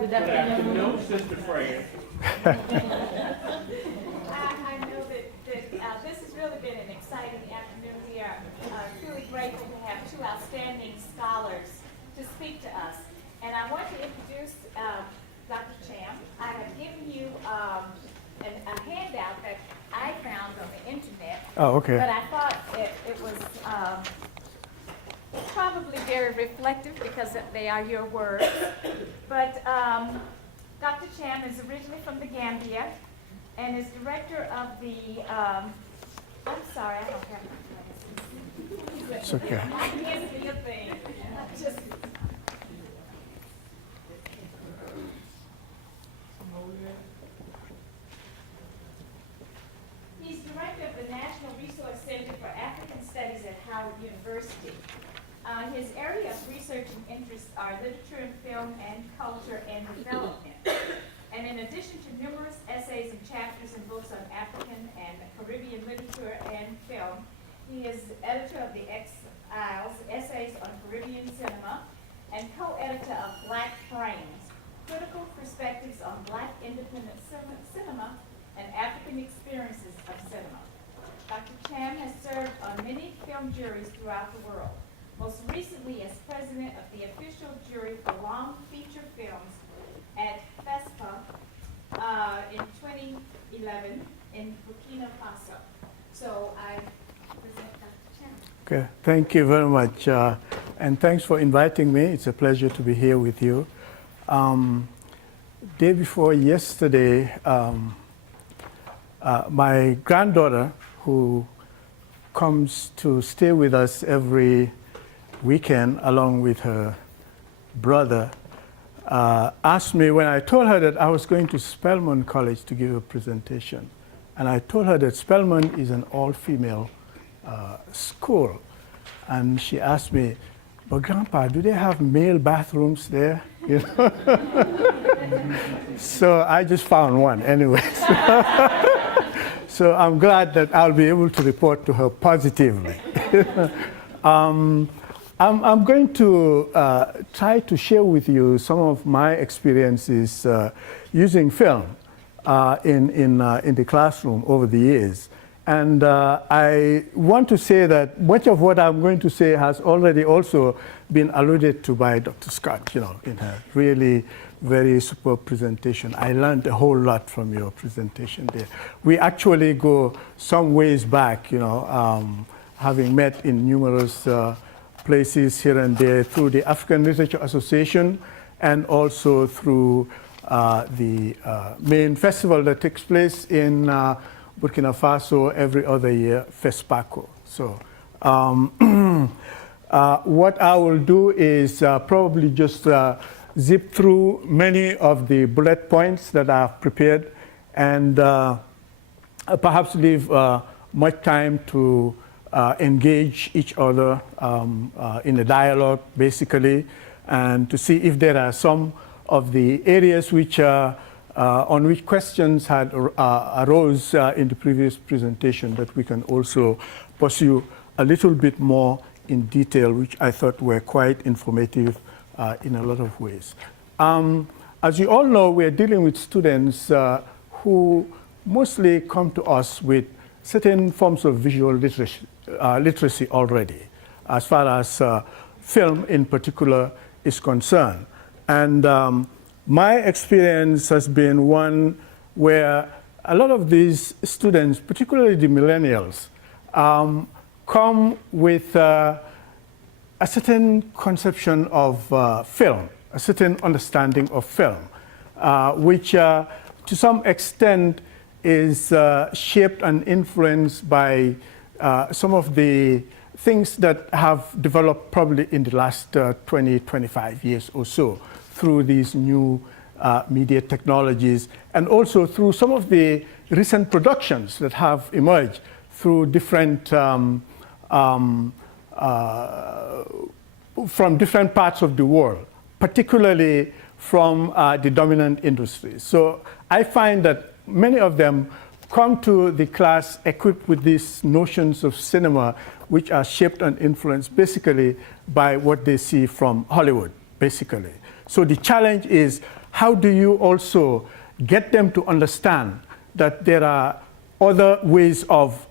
Good afternoon, Sister Fran. I know that this has really been an exciting afternoon. We are truly grateful to have two outstanding scholars to speak to us. And I want to introduce Dr. Cham. I have given you a handout that I found on the internet. Oh, okay. But I thought it was probably very reflective because they are your words. But Dr. Cham is originally from the Gambia and is director of the, I'm sorry, I don't have my glasses. It's okay. I can't see a thing. Just, he's director of the National Resource Center for African Studies at Howard University. His area of research and interests are literature and film and culture and development. And in addition to numerous essays and chapters in books on African and Caribbean literature and film, he is editor of the Exiles, Essays on Caribbean Cinema, and co-editor of Black Frames, Critical Perspectives on Black Independent Cinema and African Experiences of Cinema. Dr. Cham has served on many film juries throughout the world, most recently as president of the official jury for long feature films at FESPA in 2011 in Burkina Faso. So I present Dr. Cham. Okay, thank you very much. And thanks for inviting me. It's a pleasure to be here with you. Day before yesterday, my granddaughter, who comes to stay with us every weekend along with her brother, asked me when I told her that I was going to Spelman College to give a presentation. And I told her that Spelman is an all-female school. And she asked me, but Grandpa, do they have male bathrooms there? You know? So I just found one anyway. So I'm glad that I'll be able to report to her positively. I'm going to try to share with you some of my experiences using film in the classroom over the years. And I want to say that much of what I'm going to say has already also been alluded to by Dr. Scott, you know, in her really very superb presentation. I learned a whole lot from your presentation there. We actually go some ways back, you know, having met in numerous places here and there through the African Literature Association and also through the main festival that takes place in Burkina Faso every other year, FESPACO. So what I will do is probably just zip through many of the bullet points that I've prepared and perhaps leave much time to engage each other in a dialogue, basically, and to see if there are some of the areas which on which questions had arose in the previous presentation that we can also pursue a little bit more in detail, which I thought were quite informative in a lot of ways. As you all know, we're dealing with students who mostly come to us with certain forms of visual literacy already, as far as film in particular is concerned. And my experience has been one where a lot of these students, particularly the millennials, come with a certain conception of film, a certain understanding of film, which to some extent is shaped and influenced by some of the things that have developed probably in the last 20, 25 years or so through these new media technologies, and also through some of the recent productions that have emerged through different, from different parts of the world, particularly from the dominant industries. So I find that many of them come to the class equipped with these notions of cinema, which are shaped and influenced basically by what they see from Hollywood, basically. So the challenge is, how do you also get them to understand that there are other ways of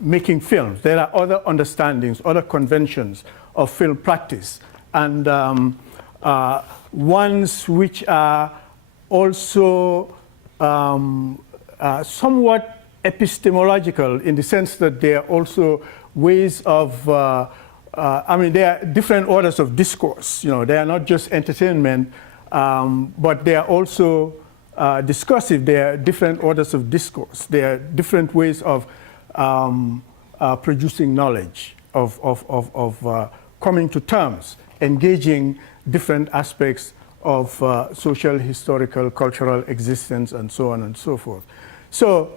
making films? There are other understandings, other conventions of film practice, and ones which are also somewhat epistemological, in the sense that they are also ways of, I mean, there are different orders of discourse. You know, they are not just entertainment, but they are also discursive. There are different orders of discourse. There are different ways of producing knowledge, of coming to terms, engaging different aspects of social, historical, cultural existence, and so on and so forth. So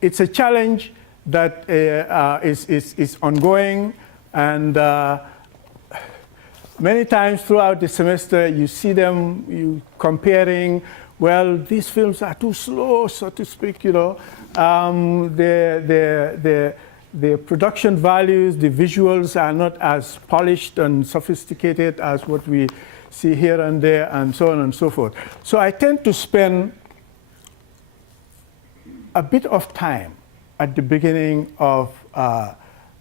it's a challenge that is ongoing, and many times throughout the semester you see them comparing, well, these films are too slow, so to speak, you know. The production values, the visuals are not as polished and sophisticated as what we see here and there, and so on and so forth. So I tend to spend a bit of time at the beginning of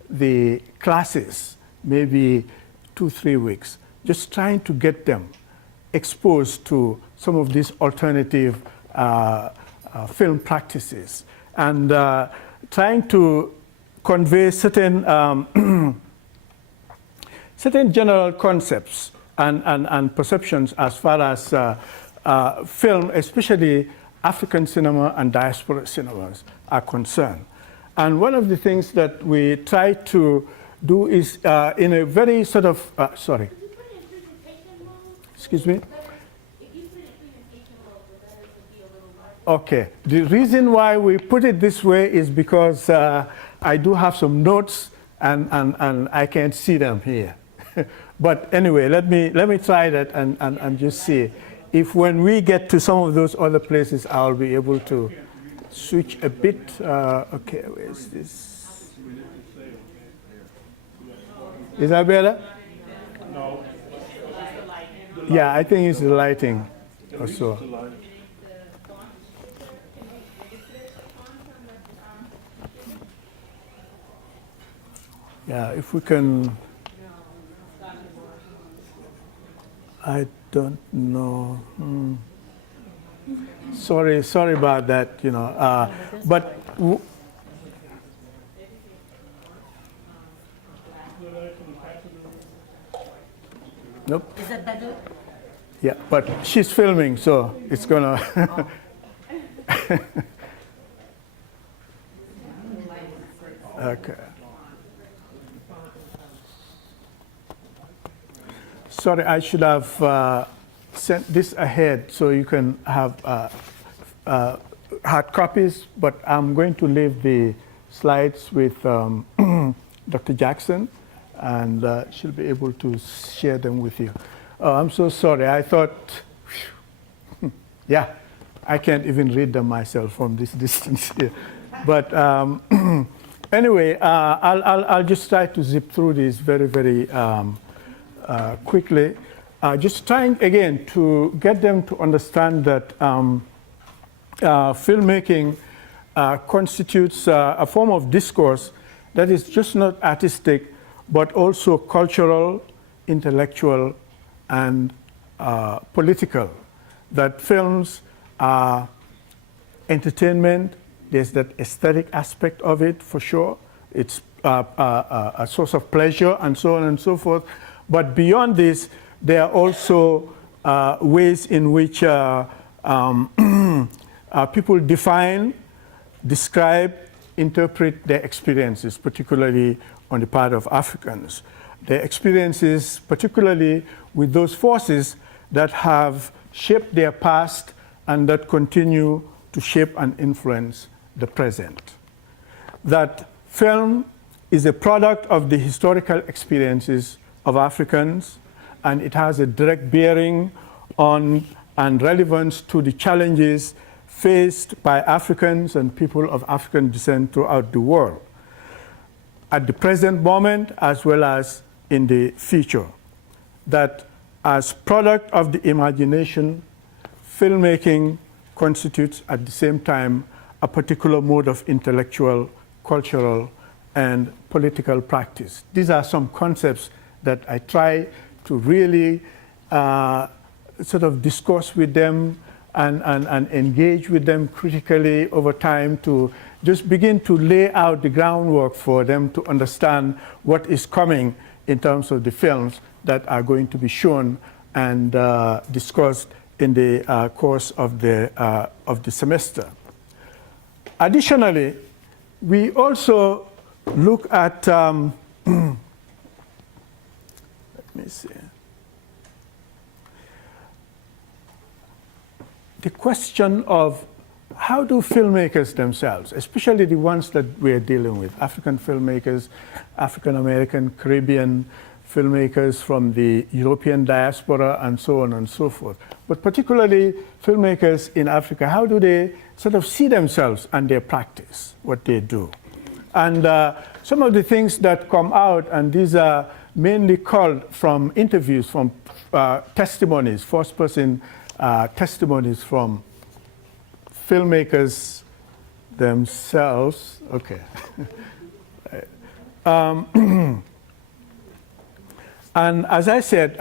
the classes, maybe 2-3 weeks, just trying to get them exposed to some of these alternative film practices, and trying to convey certain certain general concepts and perceptions as far as film, especially African cinema and diaspora cinemas, are concerned. And one of the things that we try to do is in a very sort of, sorry. Could you put it in presentation mode? Excuse me? If you put it in presentation mode, the letters would be a little larger. Okay. The reason why we put it this way is because I do have some notes, and I can't see them here. But anyway, let me try that and just see if when we get to some of those other places, I'll be able to switch a bit. Okay, where's this? Is that better? No. Yeah, I think it's the lighting or so. Yeah, if we can. I don't know. Sorry about that. You know, but. Nope. Is that better? Yeah, but she's filming, so it's gonna. Okay. Sorry, I should have sent this ahead so you can have hard copies, but I'm going to leave the slides with Dr. Jackson, and she'll be able to share them with you. Oh, I'm so sorry. I thought, yeah, I can't even read them myself from this distance here. But anyway, I'll just try to zip through these very, very quickly. Just trying, again, to get them to understand that filmmaking constitutes a form of discourse that is just not artistic, but also cultural, intellectual, and political. That films are entertainment. There's that aesthetic aspect of it, for sure. It's a source of pleasure, and so on and so forth. But beyond this, there are also ways in which people define, describe, interpret their experiences, particularly on the part of Africans. Their experiences, particularly with those forces that have shaped their past and that continue to shape and influence the present. That film is a product of the historical experiences of Africans, and it has a direct bearing on and relevance to the challenges faced by Africans and people of African descent throughout the world, at the present moment as well as in the future. That as product of the imagination, filmmaking constitutes at the same time a particular mode of intellectual, cultural, and political practice. These are some concepts that I try to really sort of discuss with them and engage with them critically over time to just begin to lay out the groundwork for them to understand what is coming in terms of the films that are going to be shown and discussed in the course of the semester. Additionally, we also look at, let me see, the question of how do filmmakers themselves, especially the ones that we're dealing with, African filmmakers, African American, Caribbean filmmakers from the European diaspora, and so on and so forth, but particularly filmmakers in Africa, how do they sort of see themselves and their practice, what they do? And some of the things that come out, and these are mainly culled from interviews, from testimonies, first-person testimonies from filmmakers themselves. Okay. And as I said,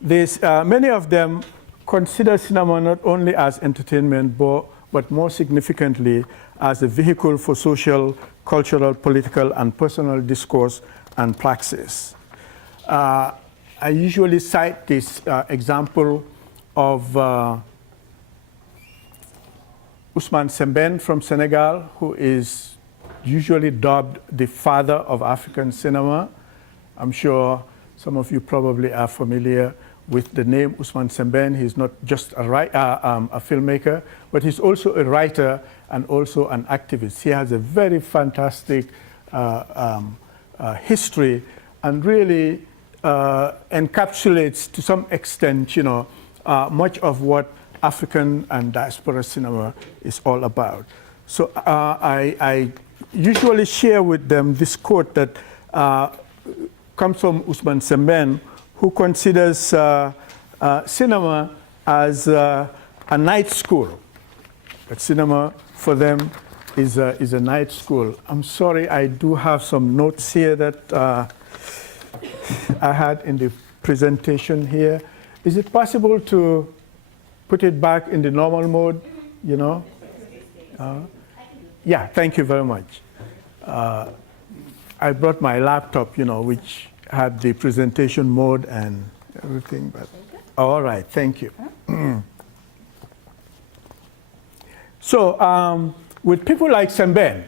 many of them consider cinema not only as entertainment, but more significantly as a vehicle for social, cultural, political, and personal discourse and praxis. I usually cite this example of Ousmane Sembène from Senegal, who is usually dubbed the father of African cinema. I'm sure some of you probably are familiar with the name Ousmane Sembène. He's not just a filmmaker, but he's also a writer and also an activist. He has a very fantastic history and really encapsulates to some extent, much of what African and diaspora cinema is all about. So I usually share with them this quote that comes from Ousmane Sembène, who considers cinema as a night school. That cinema for them is a night school. I'm sorry, I do have some notes here that I had in the presentation here. Is it possible to put it back in the normal mode, Yeah, thank you very much. I brought my laptop, which had the presentation mode and everything, but all right, thank you. So with people like Sembène,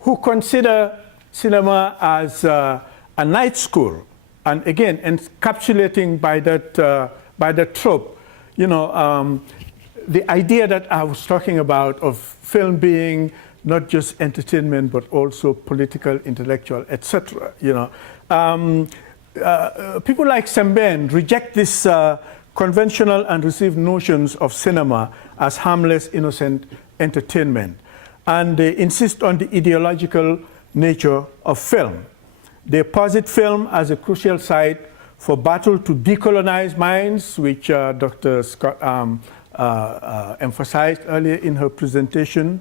who consider cinema as a night school, and again, encapsulating by that trope, the idea that I was talking about of film being not just entertainment, but also political, intellectual, etc. People like Sembène reject this conventional and received notions of cinema as harmless, innocent entertainment, and they insist on the ideological nature of film. They posit film as a crucial site for battle to decolonize minds, which Dr. Scott emphasized earlier in her presentation,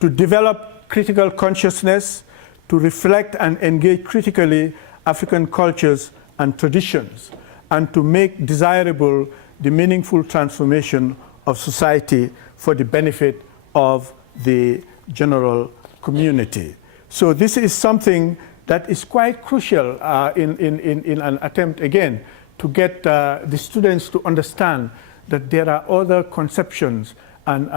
to develop critical consciousness, to reflect and engage critically African cultures and traditions, and to make desirable the meaningful transformation of society for the benefit of the general community. So this is something that is quite crucial in an attempt, again, to get the students to understand that there are other conceptions and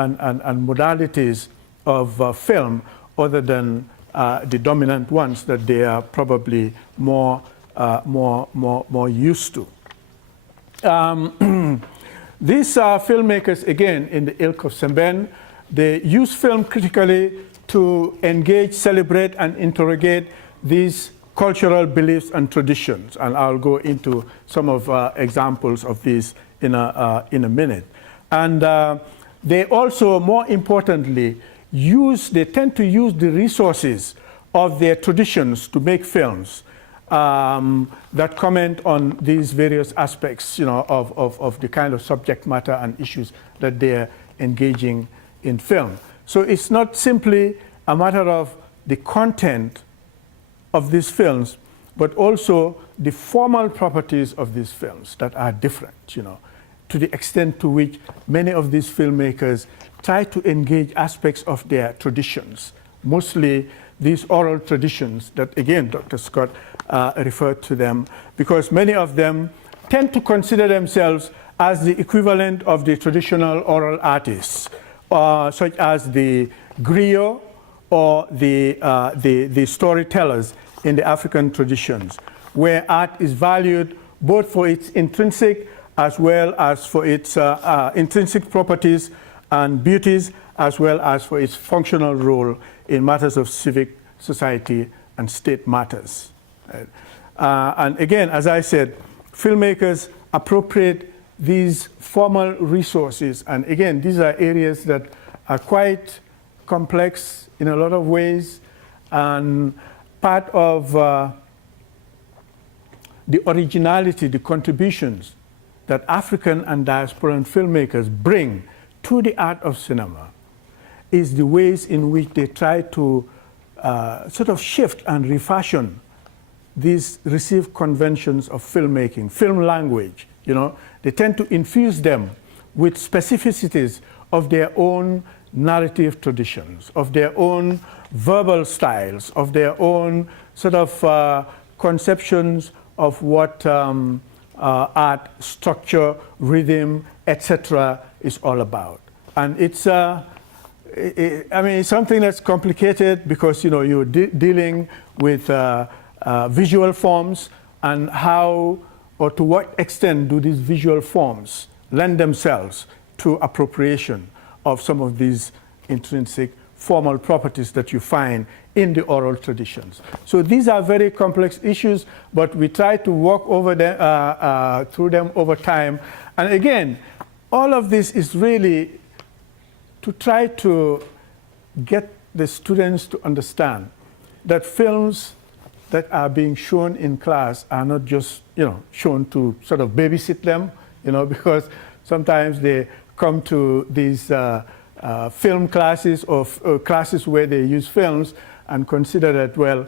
modalities of film other than the dominant ones that they are probably more used to. These filmmakers, again, in the ilk of Sembène, they use film critically to engage, celebrate, and interrogate these cultural beliefs and traditions. And I'll go into some of examples of these in a minute. And they also, more importantly, they tend to use the resources of their traditions to make films. that comment on these various aspects, of the kind of subject matter and issues that they're engaging in film. So it's not simply a matter of the content of these films, but also the formal properties of these films that are different, to the extent to which many of these filmmakers try to engage aspects of their traditions, mostly these oral traditions that, again, Dr. Scott referred to them, because many of them tend to consider themselves as the equivalent of the traditional oral artists, such as the griot or the storytellers in the African traditions, where art is valued both for its intrinsic as well as for its intrinsic properties and beauties, as well as for its functional role in matters of civic society and state matters. Right? And again, as I said, filmmakers appropriate these formal resources. And again, these are areas that are quite complex in a lot of ways. And part of the originality, the contributions that African and diasporan filmmakers bring to the art of cinema is the ways in which they try to sort of shift and refashion these received conventions of filmmaking, film language. They tend to infuse them with specificities of their own narrative traditions, of their own verbal styles, of their own sort of conceptions of what art, structure, rhythm, etc. is all about. And it's, it's something that's complicated because, you're dealing with visual forms and how or to what extent do these visual forms lend themselves to appropriation of some of these intrinsic formal properties that you find in the oral traditions. So these are very complex issues, but we try to walk over them, through them over time. And again, all of this is really to try to get the students to understand that films that are being shown in class are not just, shown to sort of babysit them, because sometimes they come to these film classes or classes where they use films and consider that, well,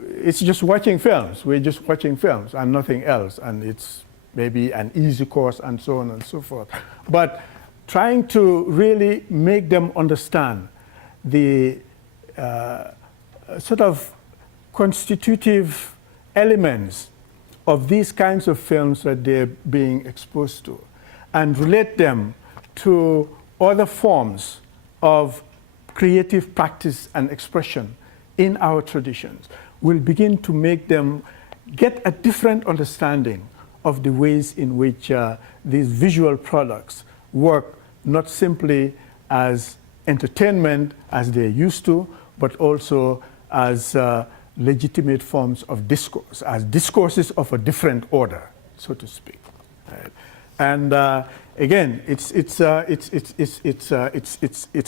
it's just watching films. We're just watching films and nothing else. And it's maybe an easy course and so on and so forth. But trying to really make them understand the sort of constitutive elements of these kinds of films that they're being exposed to and relate them to other forms of creative practice and expression in our traditions will begin to make them get a different understanding of the ways in which these visual products work, not simply as entertainment as they're used to, but also as legitimate forms of discourse, as discourses of a different order, so to speak. Right? And again, it's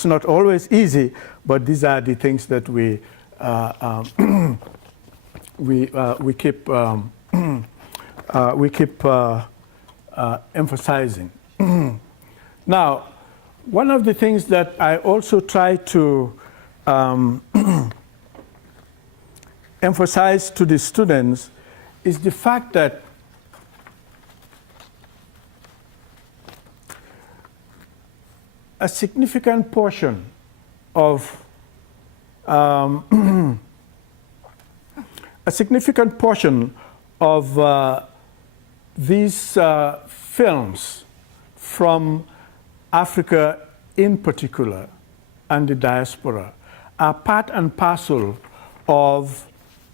not always easy, but these are the things that we keep emphasizing. Now, one of the things that I also try to emphasize to the students is the fact that a significant portion of these films from Africa in particular and the diaspora are part and parcel of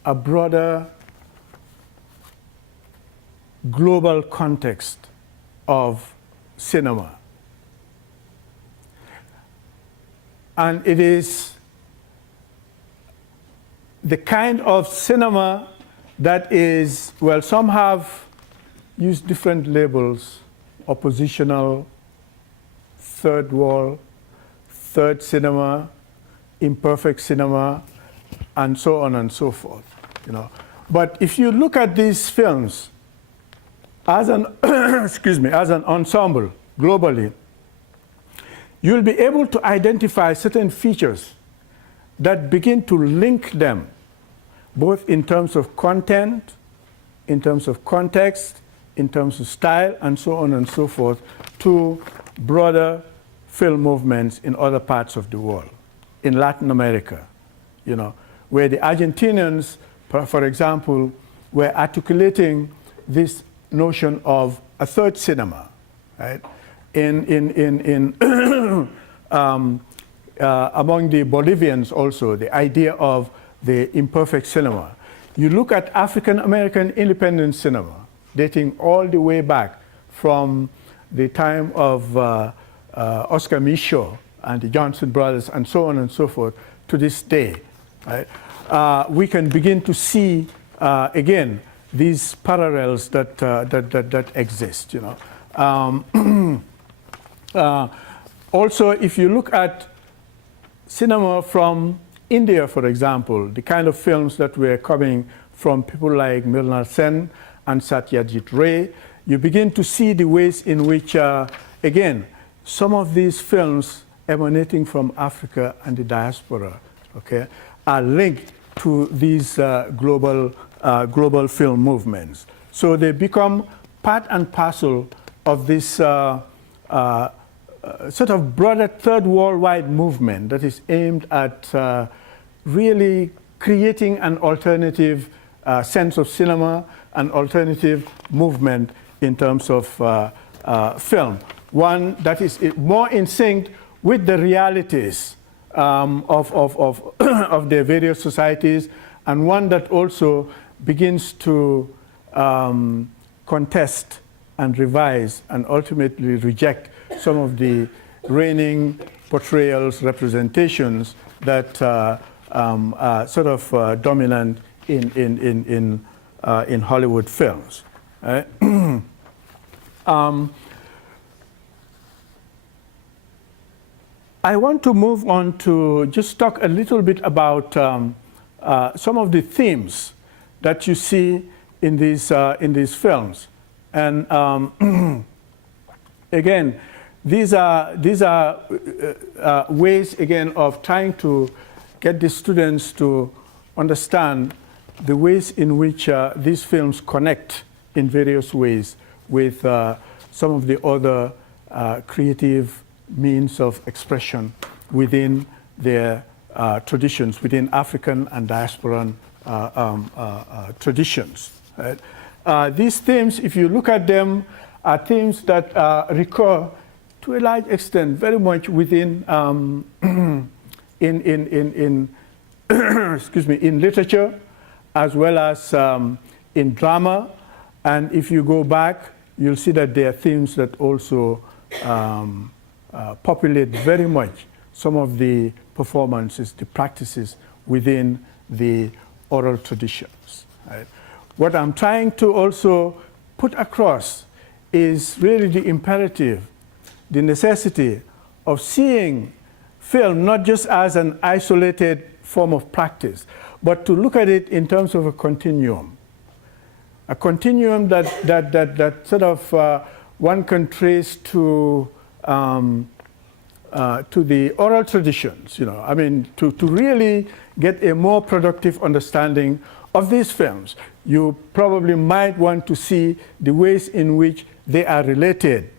a broader global context of cinema. And it is the kind of cinema that is, well, some have used different labels: oppositional, third wall, third cinema, imperfect cinema, and so on and so forth. But if you look at these films as an, excuse me, as an ensemble globally, you'll be able to identify certain features that begin to link them, both in terms of content, in terms of context, in terms of style, and so on and so forth, to broader film movements in other parts of the world, in Latin America, where the Argentinians, for example, were articulating this notion of a third cinema, right? Among the Bolivians also, the idea of the imperfect cinema. You look at African American independent cinema, dating all the way back from the time of Oscar Micheaux and the Johnson brothers and so on and so forth to this day. Right? We can begin to see, again, these parallels that exist. Also, if you look at cinema from India, for example, the kind of films that were coming from people like Mrunal Sen and Satyajit Ray, you begin to see the ways in which, again, some of these films emanating from Africa and the diaspora, okay, are linked to these global film movements. So they become part and parcel of this sort of broader third worldwide movement that is aimed at really creating an alternative sense of cinema, an alternative movement in terms of film. One that is more in sync with the realities of their various societies, and one that also begins to contest and revise and ultimately reject some of the reigning portrayals, representations that are sort of dominant in Hollywood films. Right? I want to move on to just talk a little bit about some of the themes that you see in these films. And again, these are ways, again, of trying to get the students to understand the ways in which these films connect in various ways with some of the other creative means of expression within their traditions, within African and diasporan traditions. Right? These themes, if you look at them, are themes that recur to a large extent very much within excuse me, in literature, as well as in drama. And if you go back, you'll see that there are themes that also populate very much some of the performances, the practices within the oral traditions. Right? What I'm trying to also put across is really the imperative, the necessity of seeing film not just as an isolated form of practice, but to look at it in terms of a continuum that sort of one can trace to the oral traditions, I mean, to really get a more productive understanding of these films. You probably might want to see the ways in which they are related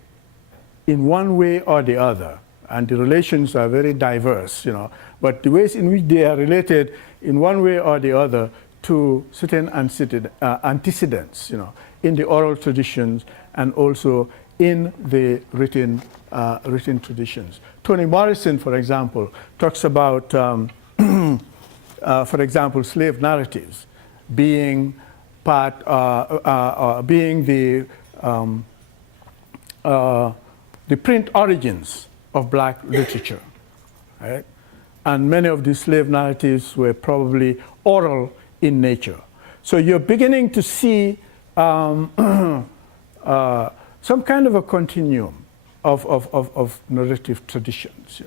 in one way or the other. And the relations are very diverse, but the ways in which they are related in one way or the other to certain antecedents, in the oral traditions and also in the written traditions. Toni Morrison, for example, talks about, for example, slave narratives being being the print origins of black literature, right? And many of these slave narratives were probably oral in nature. So you're beginning to see some kind of a continuum of narrative traditions,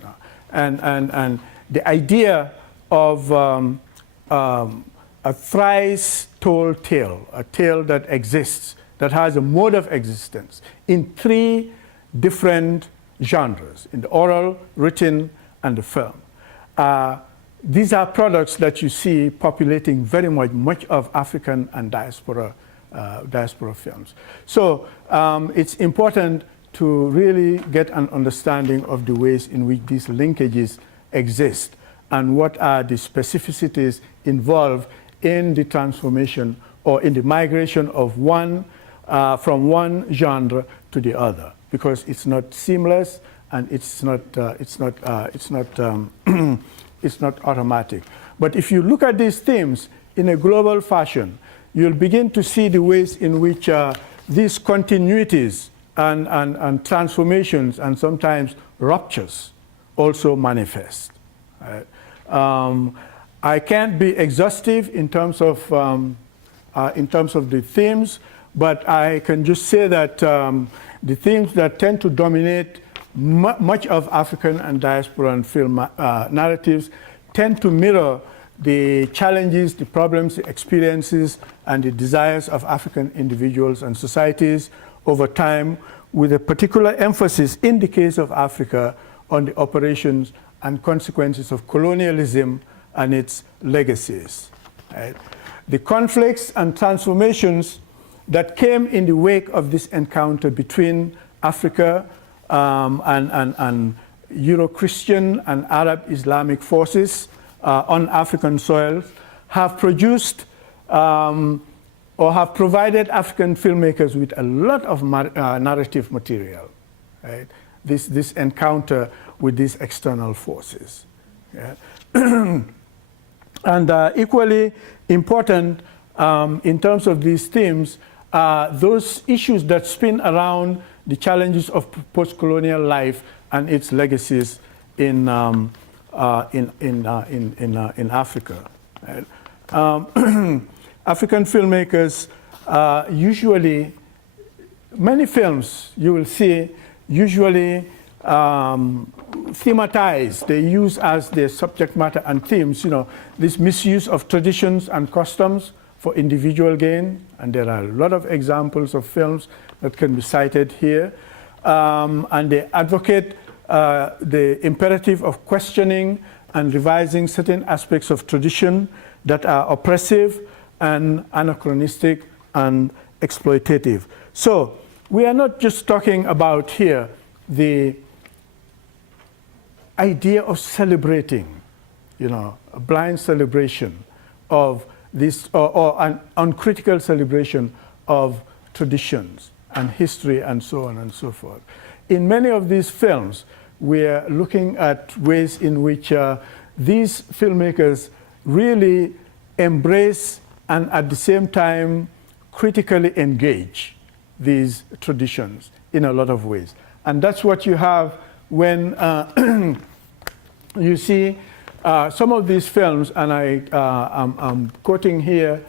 and the idea of a thrice told tale, a tale that exists, that has a mode of existence in 3 different genres, in the oral, written, and the film. These are products that you see populating very much of African and diaspora films. So it's important to really get an understanding of the ways in which these linkages exist and what are the specificities involved in the transformation or in the migration of from one genre to the other, because it's not seamless and it's not automatic. But if you look at these themes in a global fashion, you'll begin to see the ways in which these continuities and transformations and sometimes ruptures also manifest. Right? I can't be exhaustive in terms of the themes, but I can just say that the themes that tend to dominate much of African and diaspora film narratives tend to mirror the challenges, the problems, the experiences, and the desires of African individuals and societies over time, with a particular emphasis in the case of Africa on the operations and consequences of colonialism and its legacies. Right? The conflicts and transformations that came in the wake of this encounter between Africa and Euro-Christian and Arab Islamic forces on African soil have produced or have provided African filmmakers with a lot of narrative material. Right? This encounter with these external forces. Yeah? And equally important in terms of these themes are those issues that spin around the challenges of post-colonial life and its legacies in Africa. Right? African filmmakers usually, many films you will see usually thematize, they use as their subject matter and themes, this misuse of traditions and customs for individual gain, and there are a lot of examples of films that can be cited here. And they advocate the imperative of questioning and revising certain aspects of tradition that are oppressive and anachronistic and exploitative. So we are not just talking about here the idea of celebrating, a blind celebration of this, or an uncritical celebration of traditions and history and so on and so forth. In many of these films, we're looking at ways in which these filmmakers really embrace and at the same time critically engage these traditions in a lot of ways. And that's what you have when you see some of these films, and I'm quoting here,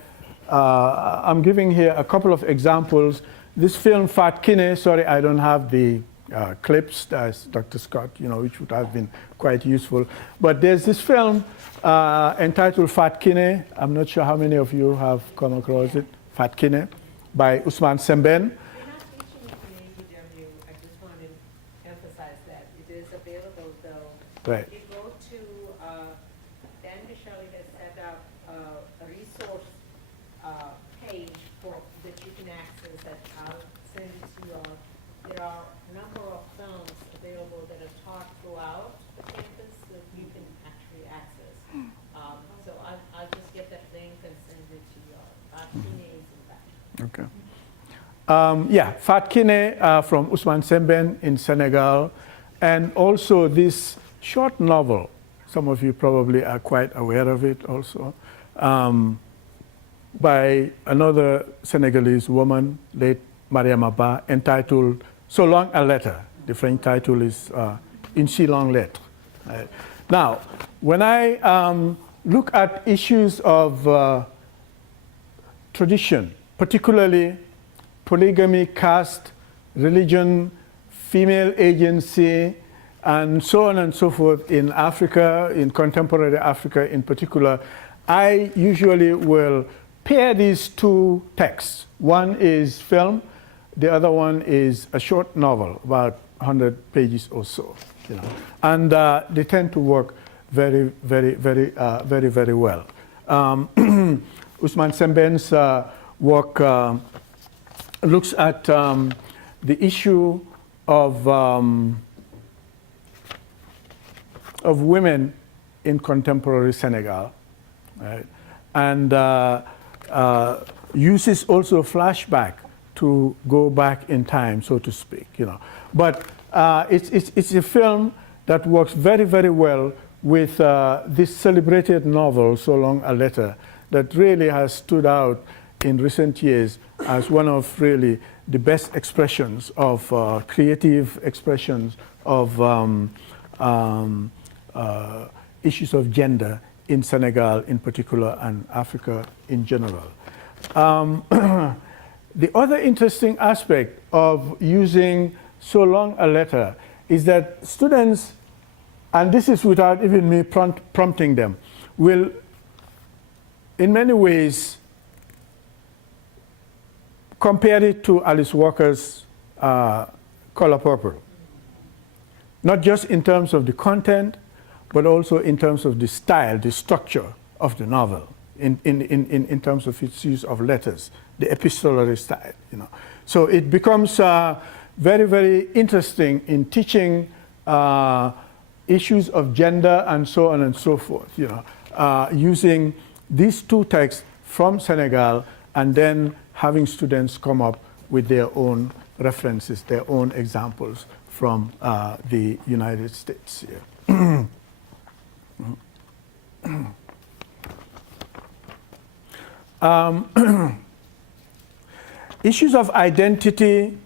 I'm giving here a couple of examples. This film, Fat Kine, sorry, I don't have the clips, as Dr. Scott, which would have been quite useful. But there's this film entitled Fat Kine. I'm not sure how many of you have come across it. Fat Kine by Ousmane Sembène. We're not teaching it in AUW. I just want to emphasize that. It is available, though. Right. If you go to, Dan Micheli has set up a resource page that you can access that I'll send it to you all. There are a number of films available that are taught throughout the campus that you can actually access. So I'll just get that link and send it to you all. Teenagers, in fact. Okay. Fat Kine from Ousmane Sembène in Senegal, and also this short novel, some of you probably are quite aware of it also, by another Senegalese woman, late Mariama Ba, entitled So Long a Letter. The French title is Une si longue lettre. Now, when I look at issues of tradition, particularly polygamy, caste, religion, female agency, and so on and so forth in Africa, in contemporary Africa in particular, I usually will compare these two texts. One is film, the other one is a short novel, about 100 pages or so. You know, and they tend to work very, very, very well. Usman Semben's work looks at the issue of women in contemporary Senegal, right? And uses also flashback to go back in time, so to speak. You know, but it's a film that works very, very well with this celebrated novel, So Long a Letter, that really has stood out in recent years as one of really the best expressions of creative expressions of issues of gender in Senegal in particular and Africa in general. The other interesting aspect of using So Long a Letter is that students, and this is without even me prompting them, will in many ways compare it to Alice Walker's Color Purple. Not just in terms of the content, but also in terms of the style, the structure of the novel, in terms of its use of letters, the epistolary style. You know. So it becomes very, very interesting in teaching issues of gender and so on and so forth, you know, using these two texts from Senegal and then having students come up with their own references, their own examples from the United States. Yeah. Issues of identity,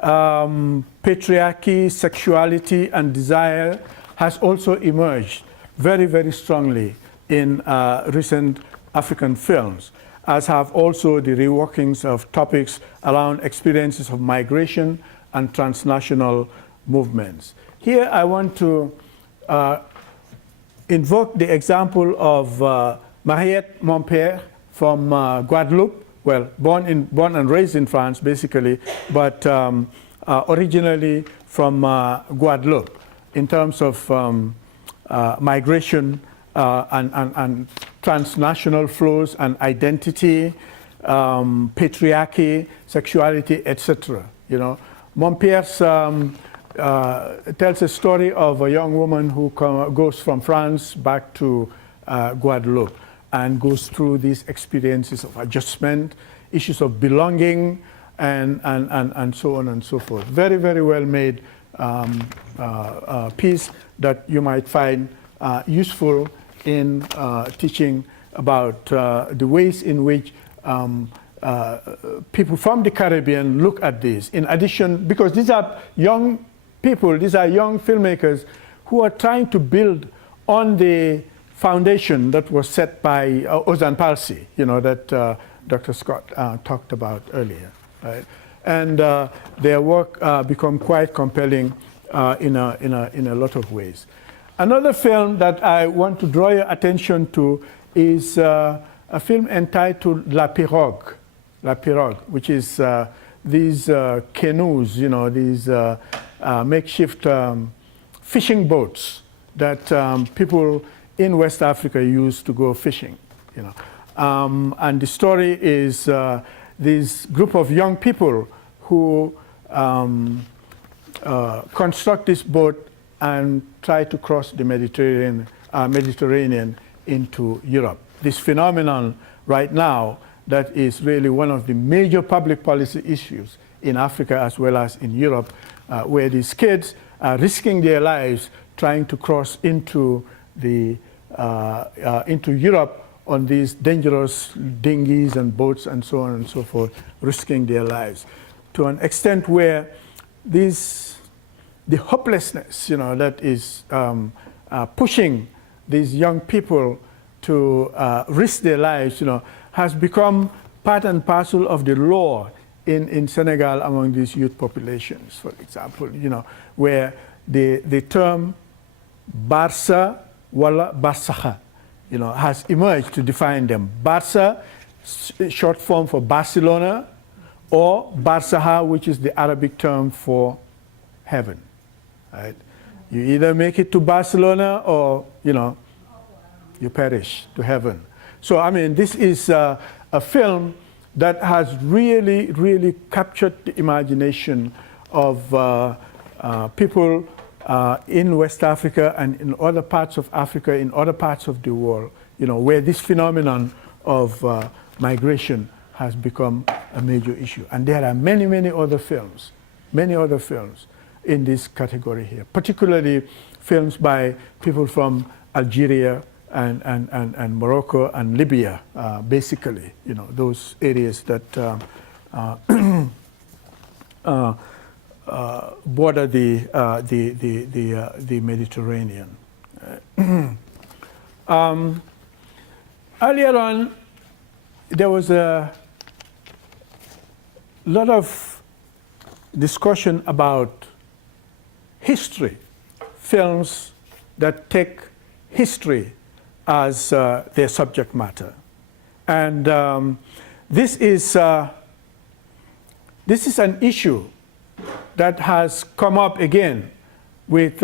patriarchy, sexuality, and desire has also emerged very, very strongly in recent African films, as have also the reworkings of topics around experiences of migration and transnational movements. Here I want to invoke the example of Mariette Montpère from Guadeloupe, well, born and raised in France, basically, but originally from Guadeloupe, in terms of migration and transnational flows and identity, patriarchy, sexuality, etc. You know, Montpère tells a story of a young woman who goes from France back to Guadeloupe and goes through these experiences of adjustment, issues of belonging, and so on and so forth. Very, very well made piece that you might find useful in teaching about the ways in which people from the Caribbean look at this. In addition, because these are young people, these are young filmmakers who are trying to build on the foundation that was set by Ozan Palsi, you know, that Dr. Scott talked about earlier, right? And their work become quite compelling in a lot of ways. Another film that I want to draw your attention to is a film entitled La Pirogue, which is these canoes, you know, these makeshift fishing boats that people in West Africa use to go fishing, you know. And the story is this group of young people who construct this boat and try to cross the Mediterranean into Europe. This phenomenon right now that is really one of the major public policy issues in Africa as well as in Europe, where these kids are risking their lives trying to cross into Europe on these dangerous dinghies and boats and so on and so forth, risking their lives to an extent where the hopelessness, you know, that is pushing these young people to risk their lives, you know, has become part and parcel of the law in Senegal among these youth populations, for example, you know, where the term Barça wala Barsakha, you know, has emerged to define them. Barça short form for Barcelona, or Barsaha, which is the Arabic term for heaven. Right? You either make it to Barcelona or, you perish to heaven. So, I mean, this is a film that has really, really captured the imagination of people in West Africa and in other parts of Africa, in other parts of the world, where this phenomenon of migration has become a major issue. And there are many, many other films in this category here, particularly films by people from Algeria and Morocco and Libya, basically, those areas that border the Mediterranean. Earlier on, there was a lot of discussion about history, films that take history as their subject matter. And this is an issue that has come up again with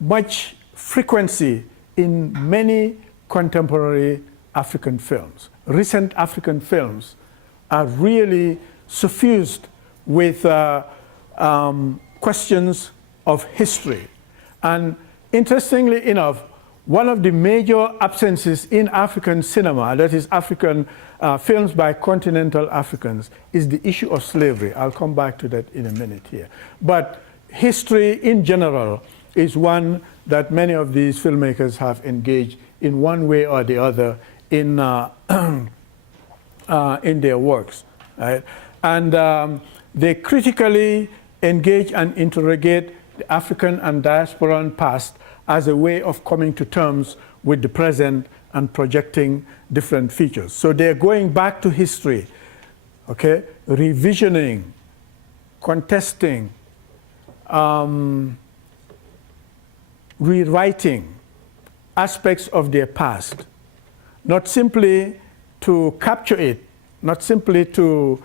much frequency in many contemporary African films. Recent African films are really suffused with questions of history. And interestingly enough, one of the major absences in African cinema, that is African films by continental Africans, is the issue of slavery. I'll come back to that in a minute here. But history in general is one that many of these filmmakers have engaged in one way or the other in their works. Right? And they critically engage and interrogate the African and diasporan past as a way of coming to terms with the present and projecting different features. So they're going back to history, okay, revisioning, contesting, rewriting aspects of their past, not simply to capture it, not simply to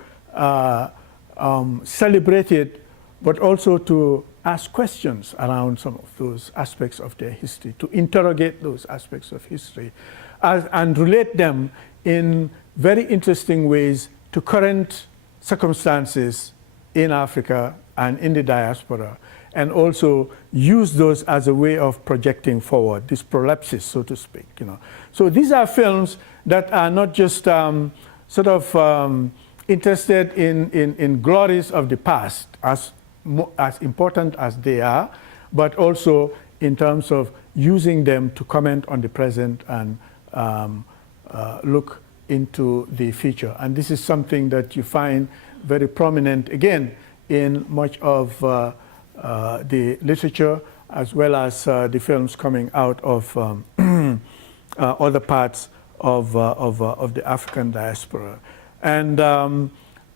celebrate it, but also to ask questions around some of those aspects of their history, to interrogate those aspects of history, and relate them in very interesting ways to current circumstances in Africa and in the diaspora, and also use those as a way of projecting forward, this prolepsis, so to speak. So these are films that are not just interested in glories of the past, as important as they are, but also in terms of using them to comment on the present and look into the future. And this is something that you find very prominent, again, in much of the literature, as well as the films coming out of other parts of the African diaspora. And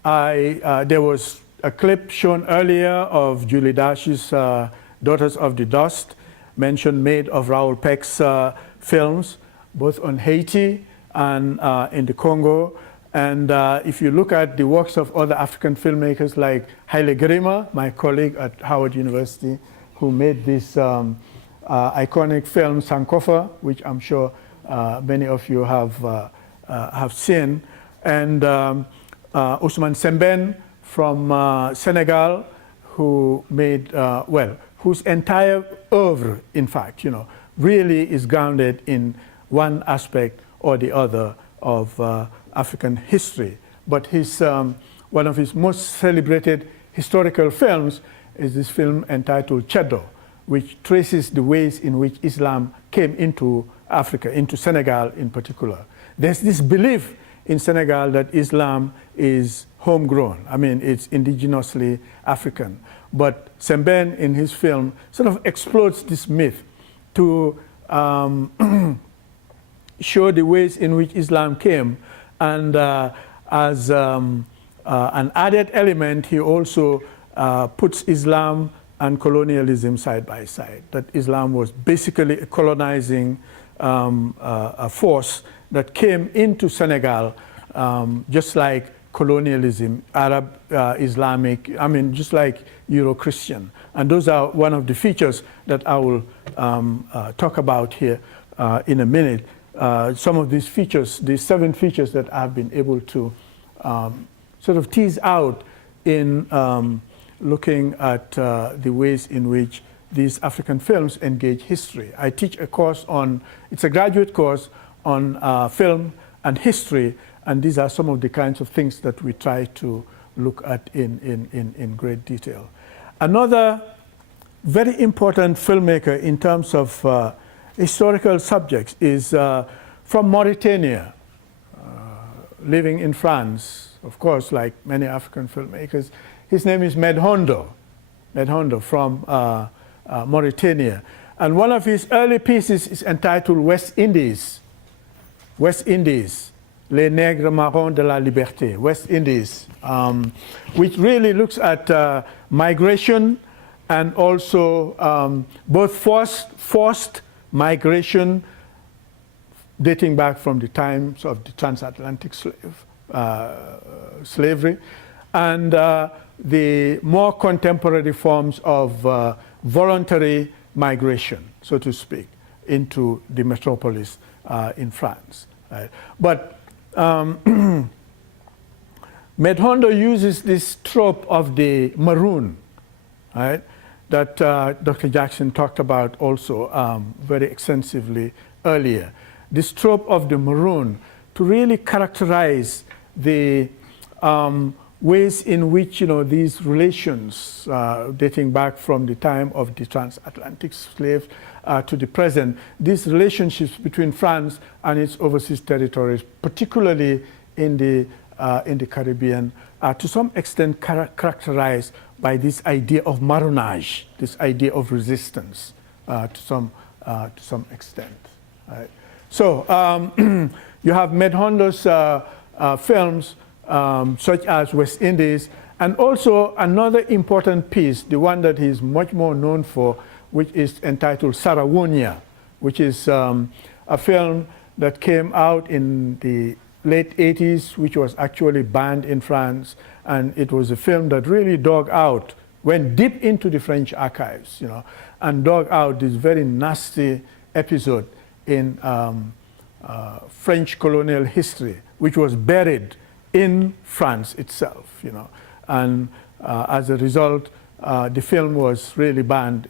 there was a clip shown earlier of Julie Dash's Daughters of the Dust, made of Raoul Peck's films, both on Haiti and in the Congo. And if you look at the works of other African filmmakers like Haile Gerima, my colleague at Howard University, who made this iconic film Sankofa, which I'm sure many of you have seen, and Ousmane Sembène from Senegal, who made, whose entire oeuvre, in fact, really is grounded in one aspect or the other of African history. But one of his most celebrated historical films is this film entitled Ceddo, which traces the ways in which Islam came into Africa, into Senegal in particular. There's this belief in Senegal that Islam is homegrown. I mean, it's indigenously African. But Sembène, in his film, sort of explodes this myth to show the ways in which Islam came. And as an added element, he also puts Islam and colonialism side by side, that Islam was basically a colonizing force that came into Senegal, just like colonialism, Arab, Islamic, just like Euro-Christian. And those are one of the features that I will talk about here in a minute. Some of these features, these 7 features that I've been able to sort of tease out in looking at the ways in which these African films engage history. I teach a course on, it's a graduate course on film and history, and these are some of the kinds of things that we try to look at in great detail. Another very important filmmaker in terms of historical subjects is from Mauritania, living in France, of course, like many African filmmakers. His name is Medhondo from Mauritania. And one of his early pieces is entitled West Indies, Les Nègres Marrons de la Liberté, West Indies, which really looks at migration and also both forced migration dating back from the times of the transatlantic slavery, and the more contemporary forms of voluntary migration, so to speak, into the metropolis in France. Right? But Medhondo uses this trope of the maroon, right, that Dr. Jackson talked about also very extensively earlier. This trope of the maroon to really characterize the ways in which these relations dating back from the time of the transatlantic slave to the present, these relationships between France and its overseas territories, particularly in the Caribbean, are to some extent characterized by this idea of marronage, this idea of resistance to some extent. Right? So you have Medhondo's films such as West Indies, and also another important piece, the one that he's much more known for, which is entitled Sarawunya, which is a film that came out in the late 80s, which was actually banned in France, and it was a film that really went deep into the French archives, and dug out this very nasty episode in French colonial history, which was buried in France itself, and as a result, the film was really banned,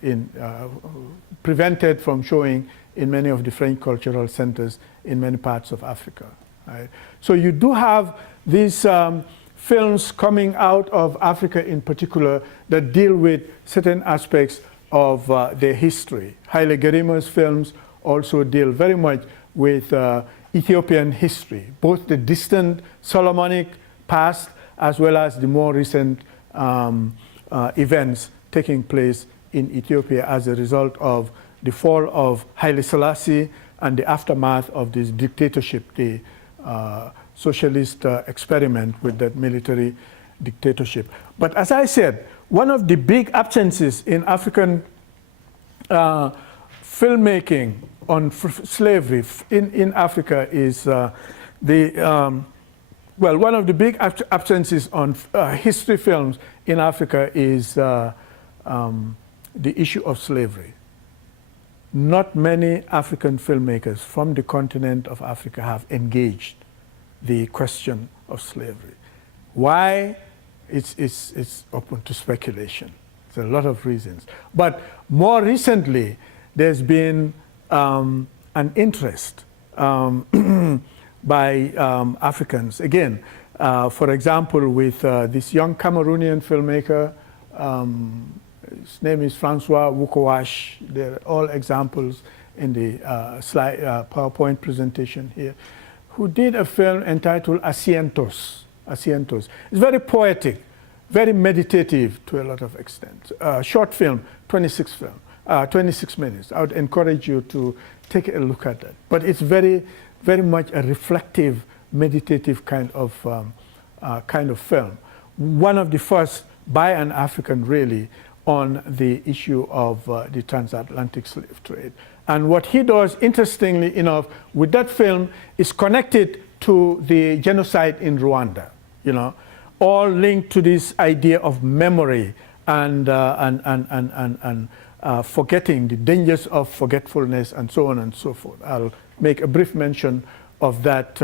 prevented from showing in many of the French cultural centers in many parts of Africa. Right? So you do have these films coming out of Africa in particular that deal with certain aspects of their history. Haile Gerima's films also deal very much with Ethiopian history, both the distant Solomonic past as well as the more recent events taking place in Ethiopia as a result of the fall of Haile Selassie and the aftermath of this dictatorship, the socialist experiment with that military dictatorship. But as I said, one of the big absences in African filmmaking on slavery in Africa is one of the big absences on history films in Africa is the issue of slavery. Not many African filmmakers from the continent of Africa have engaged the question of slavery. Why? It's open to speculation. There's a lot of reasons. But more recently, there's been an interest by Africans. Again, for example, with this young Cameroonian filmmaker, his name is Francois Wukowash. They're all examples in the slide, PowerPoint presentation here, who did a film entitled Asientos. Asientos. It's very poetic, very meditative to a lot of extent. Short film, 26 minutes. I would encourage you to take a look at that. But it's very, very much a reflective, meditative kind of film. One of the first by an African, really, on the issue of the transatlantic slave trade. And what he does, interestingly enough, with that film is connected to the genocide in Rwanda, you know, all linked to this idea of memory and forgetting, the dangers of forgetfulness, and so on and so forth. I'll make a brief mention of that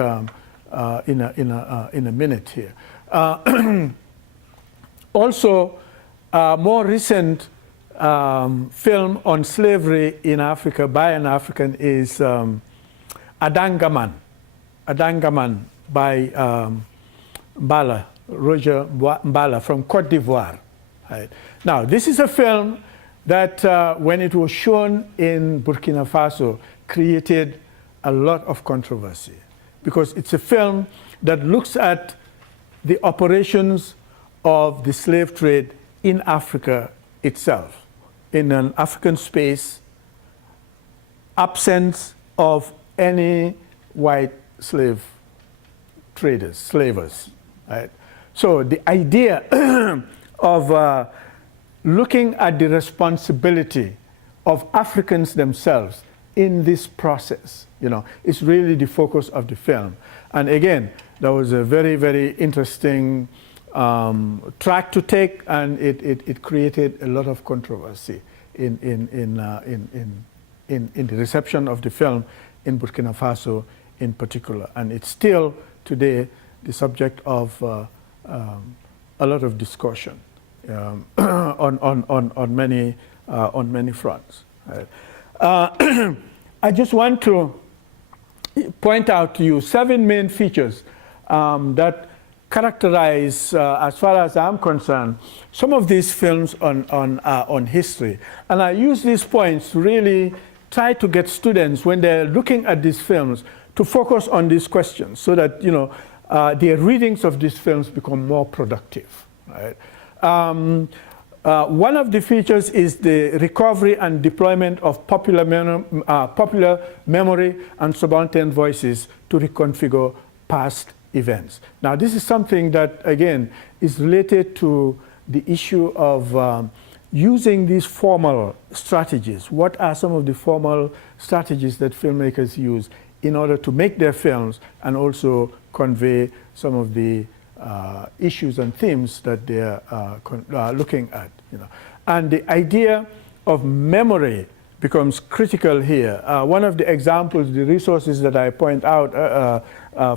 in a minute here. Also, a more recent film on slavery in Africa by an African is Adangaman. Adangaman by Mbala, Roger Mbala from Cote d'Ivoire. Right. Now, this is a film that when it was shown in Burkina Faso created a lot of controversy, because it's a film that looks at the operations of the slave trade in Africa itself, in an African space, absence of any white slave traders, slavers, right? So the idea of looking at the responsibility of Africans themselves in this process, you know, is really the focus of the film. And again, that was a very, very interesting track to take, and it created a lot of controversy in the reception of the film in Burkina Faso in particular. And it's still today the subject of a lot of discussion on many fronts. Right? I just want to point out to you 7 main features that characterize, as far as I'm concerned, some of these films on history. And I use these points to really try to get students, when they're looking at these films, to focus on these questions so that, you know, their readings of these films become more productive. Right? One of the features is the recovery and deployment of popular memory and subaltern voices to reconfigure past events. Now, this is something that, again, is related to the issue of using these formal strategies. What are some of the formal strategies that filmmakers use in order to make their films and also convey some of the issues and themes that they're looking at, you know. And the idea of memory becomes critical here. One of the examples, the resources that I point out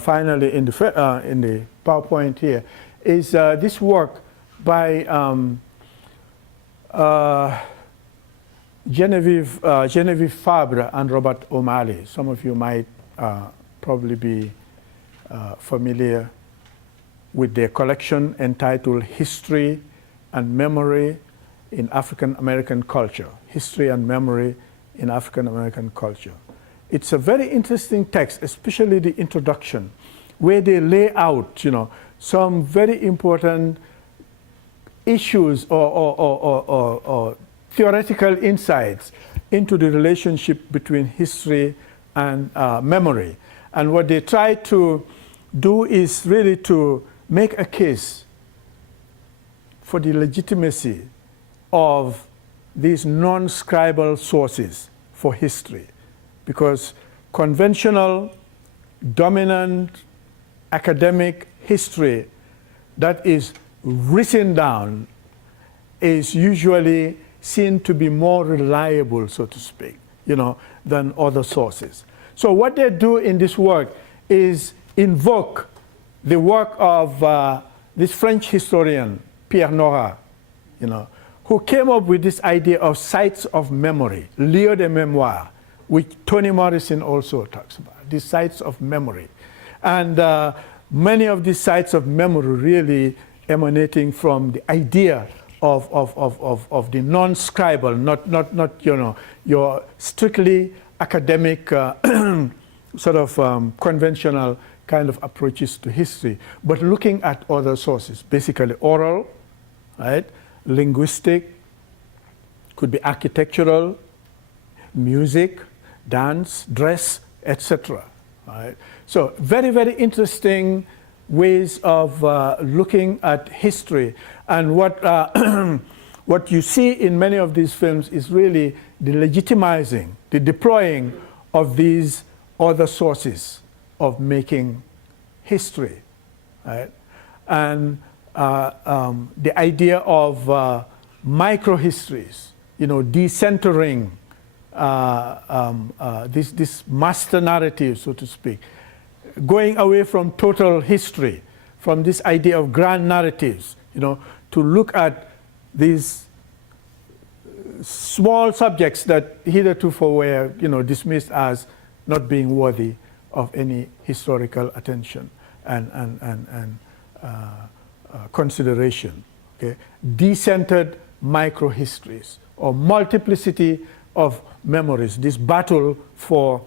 finally in the PowerPoint here, is this work by Genevieve Fabre and Robert O'Malley. Some of you might probably be familiar with their collection entitled History and Memory in African American Culture. History and Memory in African American Culture. It's a very interesting text, especially the introduction, where they lay out, you know, some very important issues or theoretical insights into the relationship between history and memory. And what they try to do is really to make a case for the legitimacy of these non-scribal sources for history, because conventional, dominant, academic history that is written down is usually seen to be more reliable, so to speak, you know, than other sources. So what they do in this work is invoke the work of this French historian, Pierre Nora, you know, who came up with this idea of sites of memory, lieux de mémoire, which Toni Morrison also talks about, these sites of memory. And many of these sites of memory really emanating from the idea of the non-scribal, not you know, your strictly academic sort of conventional kind of approaches to history, but looking at other sources, basically oral, right, linguistic, could be architectural, music, dance, dress, etc. Right? So very, very interesting ways of looking at history. And what what you see in many of these films is really the legitimizing, the deploying of these other sources of making history, right? And the idea of micro-histories, decentering this master narrative, so to speak, going away from total history, from this idea of grand narratives, to look at these small subjects that heretofore were, dismissed as not being worthy of any historical attention and consideration. Okay? Decentered micro-histories or multiplicity of memories, this battle for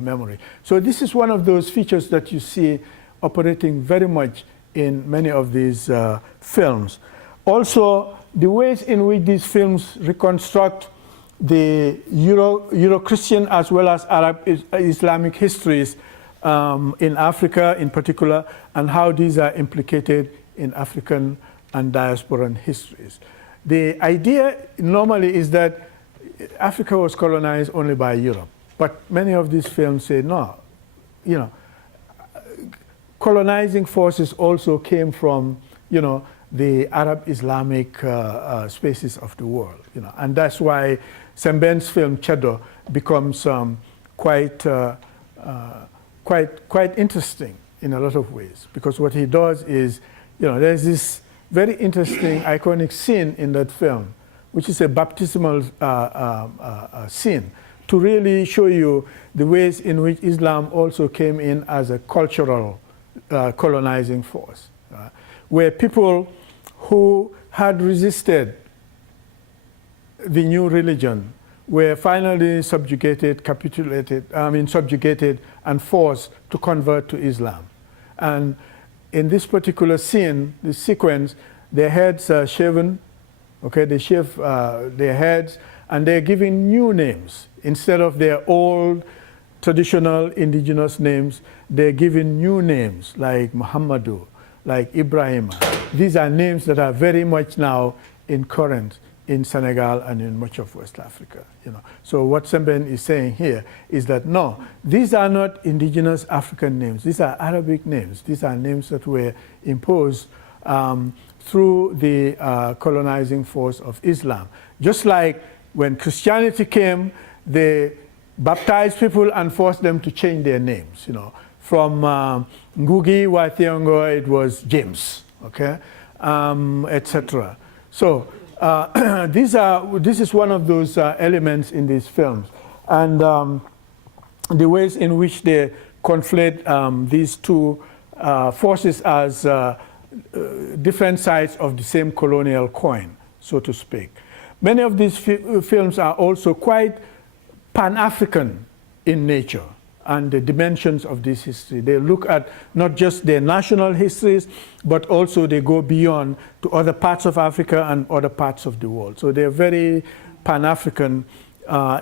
memory. So this is one of those features that you see operating very much in many of these films. Also, the ways in which these films reconstruct the Euro-Christian as well as Arab Islamic histories in Africa in particular, and how these are implicated in African and diasporan histories. The idea normally is that Africa was colonized only by Europe, but many of these films say no, colonizing forces also came from, the Arab Islamic spaces of the world, and that's why Semben's film Ceddo becomes quite interesting in a lot of ways, because what he does is, there's this very interesting iconic scene in that film, which is a baptismal scene, to really show you the ways in which Islam also came in as a cultural colonizing force, where people who had resisted the new religion were finally subjugated and forced to convert to Islam. And in this particular scene, this sequence, their heads are shaven, okay, they shave their heads, and they're given new names. Instead of their old traditional indigenous names, they're given new names like Muhammadu, like Ibrahim. These are names that are very much now in current in Senegal and in much of West Africa. So what Semben is saying here is that no, these are not indigenous African names. These are Arabic names. These are names that were imposed through the colonizing force of Islam. Just like when Christianity came, they baptized people and forced them to change their names. From Ngugi wa Thiong'o, it was James, okay, etc. So this is one of those elements in these films, and the ways in which they conflate these two forces as different sides of the same colonial coin, so to speak. Many of these films are also quite Pan-African in nature and the dimensions of this history. They look at not just their national histories, but also they go beyond to other parts of Africa and other parts of the world. So they're very Pan-African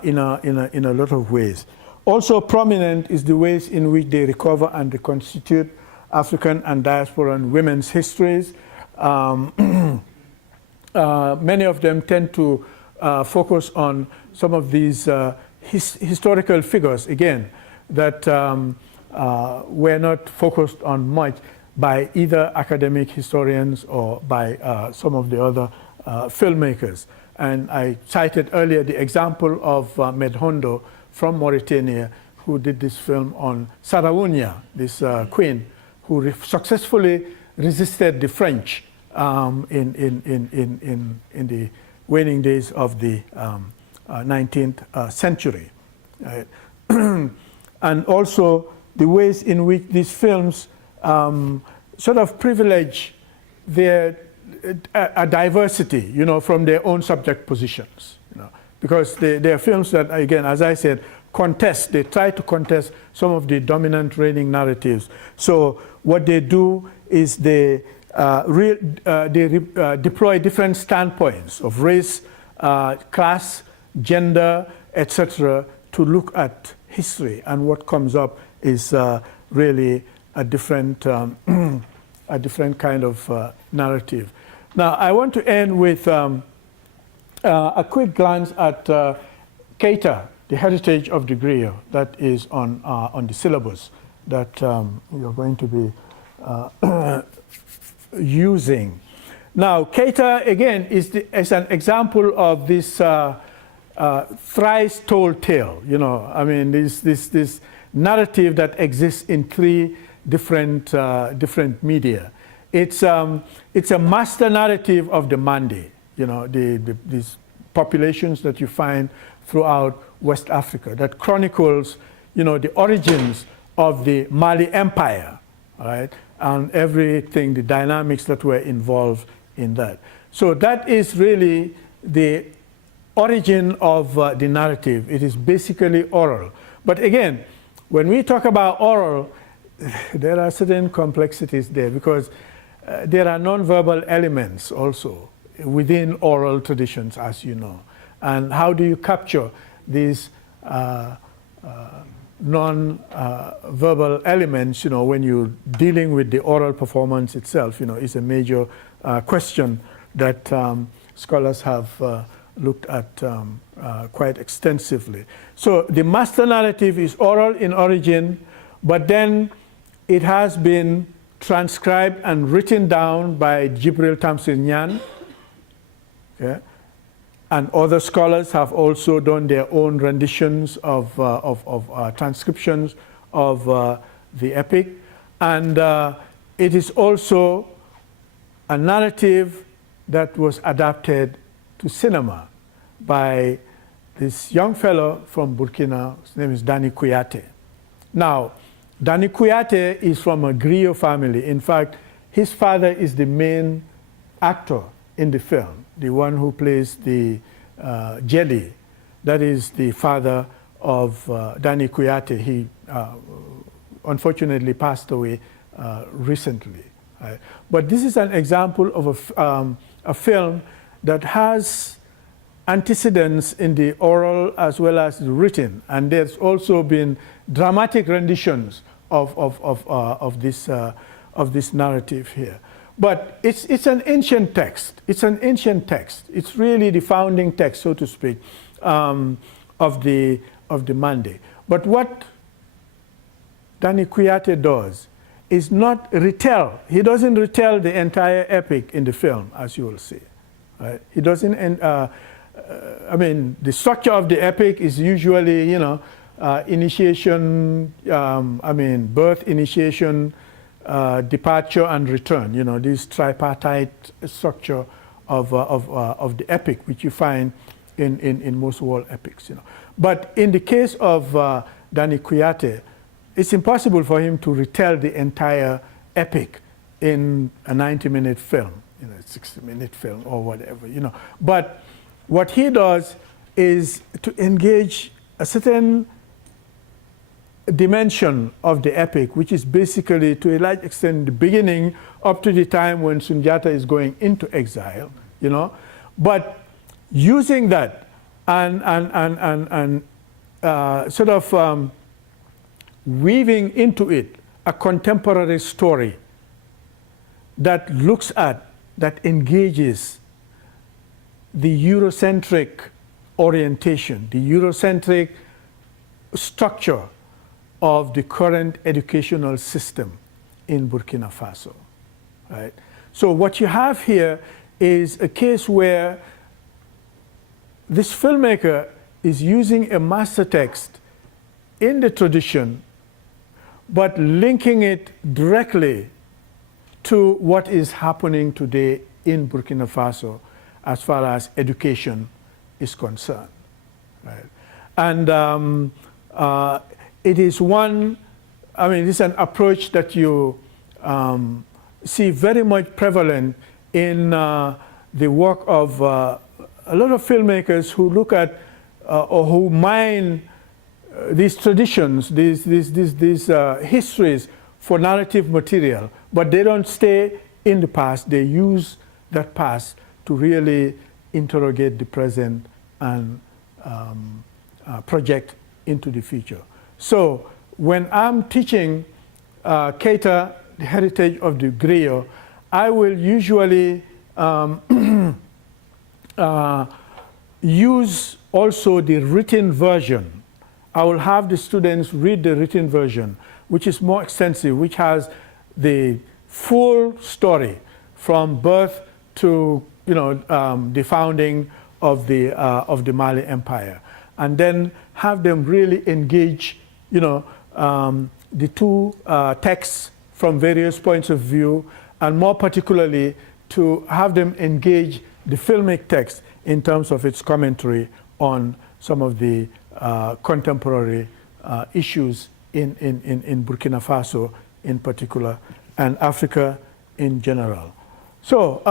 in a lot of ways. Also prominent is the ways in which they recover and reconstitute African and diasporan women's histories. Many of them tend to focus on some of these historical figures, again, that were not focused on much by either academic historians or by some of the other filmmakers. And I cited earlier the example of Medhondo from Mauritania, who did this film on Sarawunya, this queen, who successfully resisted the French in the waning days of the 19th century. And also the ways in which these films sort of privilege their a diversity, from their own subject positions, because they are films that, again, as I said, they try to contest some of the dominant reigning narratives. So what they do is they deploy different standpoints of race, class, gender, etc., to look at history, and what comes up is really a different kind of narrative. Now, I want to end with a quick glance at Keita, the heritage of the griot, that is on the syllabus that you're going to be using. Now, Keita, again, is an example of this thrice told tale. You know, I mean, this narrative that exists in three different media. It's a master narrative of the Mande. You know, these populations that you find throughout West Africa that chronicles, you know, the origins of the Mali Empire, right, and everything, the dynamics that were involved in that. So that is really the origin of the narrative. It is basically oral. But again, when we talk about oral, there are certain complexities there because there are non-verbal elements also within oral traditions, as you know. And how do you capture these non-verbal elements, you know, when you're dealing with the oral performance itself, you know, is a major question that scholars have looked at quite extensively. So the master narrative is oral in origin, but then it has been transcribed and written down by Jibril Tamsir Nyan. Okay? And other scholars have also done their own renditions of transcriptions of the epic. And it is also a narrative that was adapted to cinema by this young fellow from Burkina. His name is Dani Kouyaté. Now, Dani Kouyaté is from a griot family. In fact, his father is the main actor in the film, the one who plays the Jelly. That is the father of Dani Kouyaté. He unfortunately passed away recently. Right? But this is an example of a film that has antecedents in the oral as well as the written, and there's also been dramatic renditions of this narrative here. But it's an ancient text. It's an ancient text. It's really the founding text, so to speak, of the Mande. But what Dani Kouyaté does is not retell. He doesn't retell the entire epic in the film, as you will see. Right? He doesn't. I mean, the structure of the epic is usually, you know, initiation. Birth, initiation, departure, and return. You know, this tripartite structure of the epic, which you find in most world epics. You know, but in the case of Dani Kouyaté, it's impossible for him to retell the entire epic in a 90-minute film, you know, 60-minute film or whatever. You know, but what he does is to engage a certain dimension of the epic, which is basically, to a large extent, the beginning up to the time when Sundiata is going into exile, you know, but using that and sort of weaving into it a contemporary story that looks at, that engages the Eurocentric orientation, the Eurocentric structure of the current educational system in Burkina Faso, right? So what you have here is a case where this filmmaker is using a master text in the tradition, but linking it directly to what is happening today in Burkina Faso as far as education is concerned, right? And it is one, I mean, it's an approach that you see very much prevalent in the work of a lot of filmmakers who look at or who mine these traditions, these histories for narrative material, but they don't stay in the past. They use that past to really interrogate the present and project into the future. So when I'm teaching Keita, the heritage of the griot, I will usually use also the written version. I will have the students read the written version, which is more extensive, which has the full story from birth to the founding of the Mali Empire, and then have them really engage the two texts from various points of view, and more particularly to have them engage the filmic text in terms of its commentary on some of the contemporary issues in Burkina Faso in particular, and Africa in general. So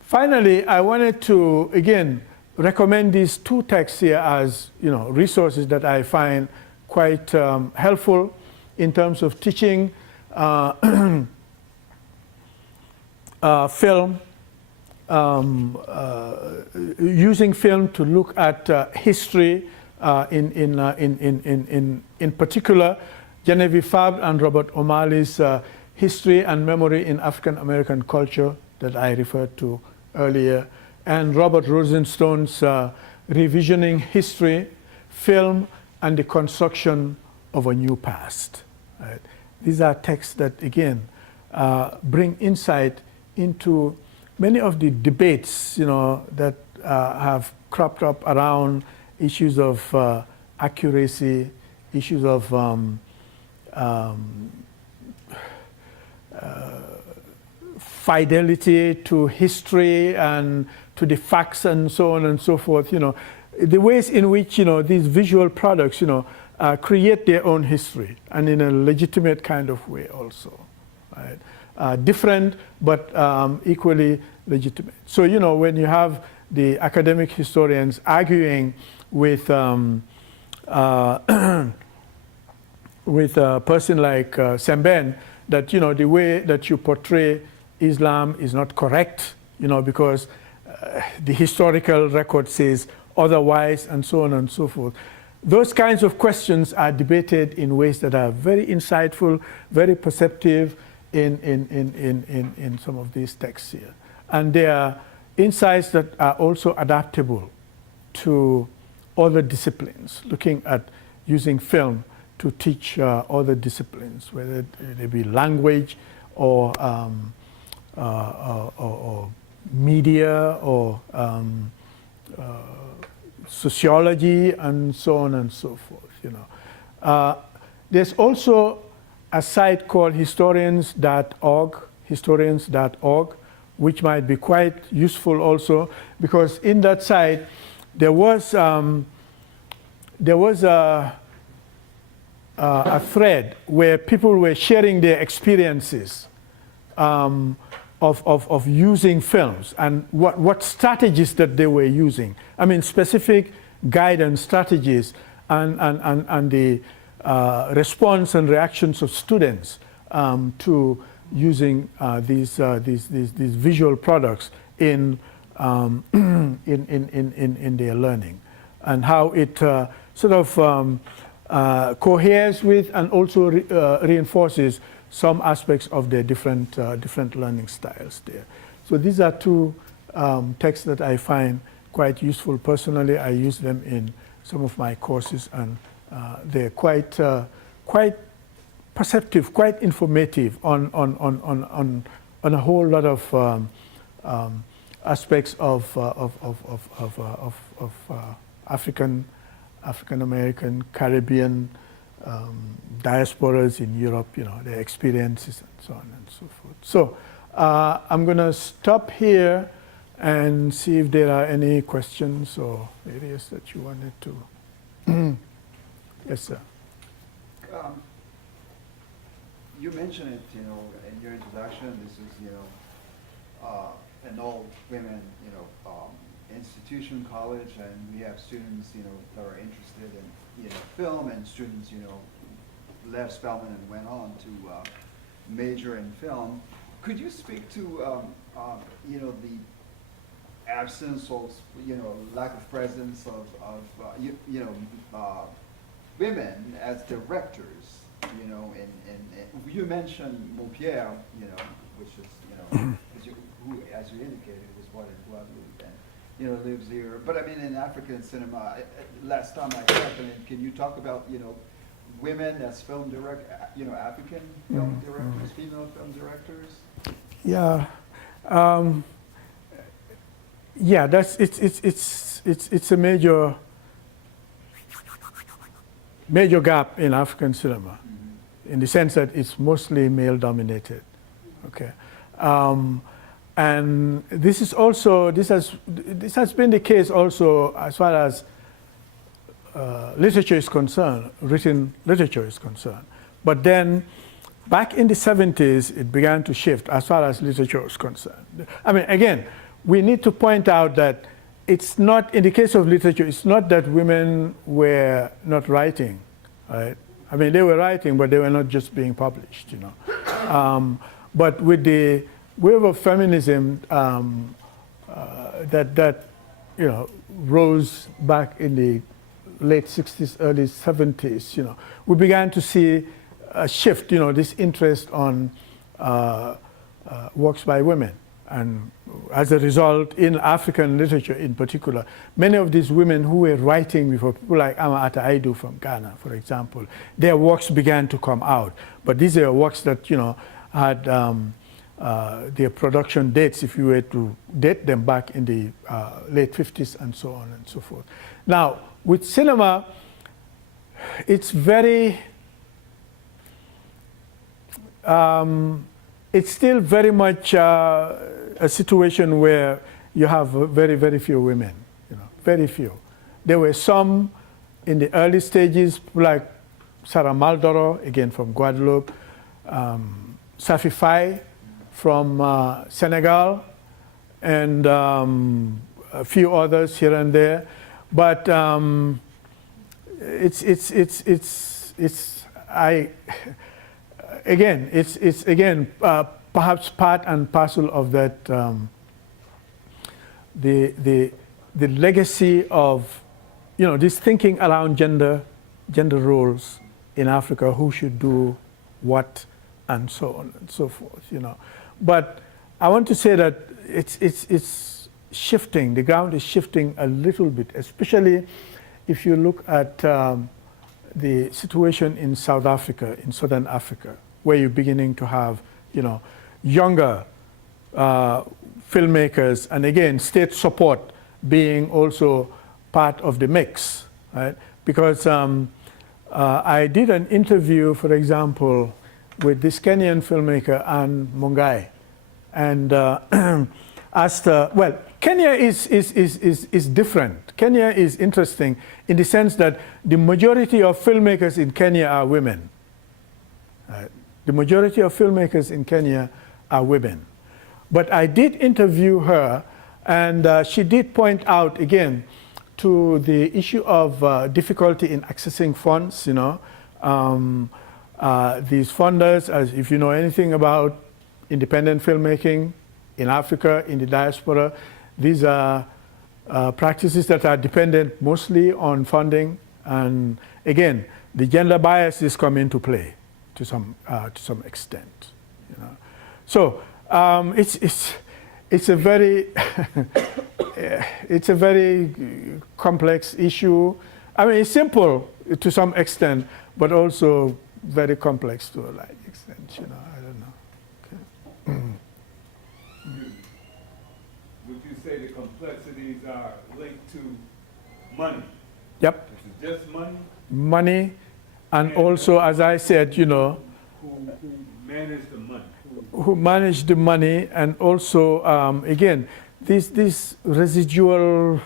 finally, I wanted to, again, recommend these two texts here as resources that I find quite helpful in terms of teaching film, using film to look at history, in particular, Genevieve Fabre and Robert O'Malley's History and Memory in African American Culture that I referred to earlier, and Robert Rosenstone's Revisioning History, Film, and the Construction of a New Past. Right? These are texts that, again, bring insight into many of the debates, that have cropped up around issues of accuracy, issues of fidelity to history and to the facts and so on and so forth. The ways in which these visual products create their own history, and in a legitimate kind of way also, right? Different but equally legitimate. So when you have the academic historians arguing with with a person like Sembène, that the way that you portray Islam is not correct, because the historical record says otherwise, and so on and so forth. Those kinds of questions are debated in ways that are very insightful, very perceptive in some of these texts here. And they are insights that are also adaptable to other disciplines, looking at using film to teach other disciplines, whether they be language or media or sociology, and so on and so forth. There's also a site called historians.org, which might be quite useful also, because in that site there was a thread where people were sharing their experiences of using films, and what strategies that they were using. I mean, specific guidance strategies, and the response and reactions of students to using these visual products in their learning, and how it sort of coheres with and also reinforces some aspects of their different learning styles there. So these are two texts that I find quite useful. Personally, I use them in some of my courses, and they're quite perceptive, quite informative on a whole lot of aspects of African American, Caribbean diasporas in Europe, their experiences and so on and so forth. So I'm going to stop here and see if there are any questions or areas that you wanted to. Yes, sir. You mentioned it, in your introduction. This is, an all-women, institution, college, and we have students, that are interested in, film, and students, left Spelman and went on to major in film. Could you speak to, the absence of, lack of presence of women as directors, and you mentioned Maupear, which is, who, as you indicated, was born in Guadeloupe and, you know, lives here. But I mean, in African cinema, last time I checked, I mean, can you talk about, you know, women as film you know, African film directors, female film directors? Yeah. Yeah, it's a major gap in African cinema, in the sense that it's mostly male dominated. Okay, and this has been the case also as far as literature is concerned, written literature is concerned. But then, back in the 70s, it began to shift as far as literature is concerned. I mean, again, we need to point out that it's not, in the case of literature, it's not that women were not writing, right? I mean, they were writing, but they were not just being published, you know. But with the wave of feminism that you know, rose back in the late 60s, early 70s, you know, we began to see a shift, you know, this interest on works by women. And as a result, in African literature in particular, many of these women who were writing before, people like Ama Ata Aidoo from Ghana, for example, their works began to come out. But these are works that, you know, had their production dates, if you were to date them back in the late 50s and so on and so forth. Now, with cinema, it's very, it's still very much a situation where you have very, very few women, you know, very few. There were some in the early stages, like Sarah Maldoro, again from Guadeloupe, Safi Faye from Senegal, and a few others here and there. But again, perhaps part and parcel of that, the legacy of, you know, this thinking around gender roles in Africa, who should do what, and so on and so forth, you know. But I want to say that it's shifting. The ground is shifting a little bit, especially if you look at the situation in South Africa, in Southern Africa, where you're beginning to have, you know, younger filmmakers, and again, state support being also part of the mix, right? Because I did an interview, for example, with this Kenyan filmmaker, Anne Mungai, and asked her, well, Kenya is different. Kenya is interesting in the sense that the majority of filmmakers in Kenya are women. Right? The majority of filmmakers in Kenya are women. But I did interview her, and she did point out again to the issue of difficulty in accessing funds, you know. These funders, as if you know anything about independent filmmaking in Africa, in the diaspora, these are practices that are dependent mostly on funding. And again, the gender biases come into play to some extent, you know. So it's a very it's a very complex issue. I mean, it's simple to some extent, but also very complex to a large extent. You know, I don't know. Okay. Would you say the complexities are linked to money? Yep. Is it just money? Money, and also, as I said, you know, Who manage the money? who manage the money, and also, again, these residual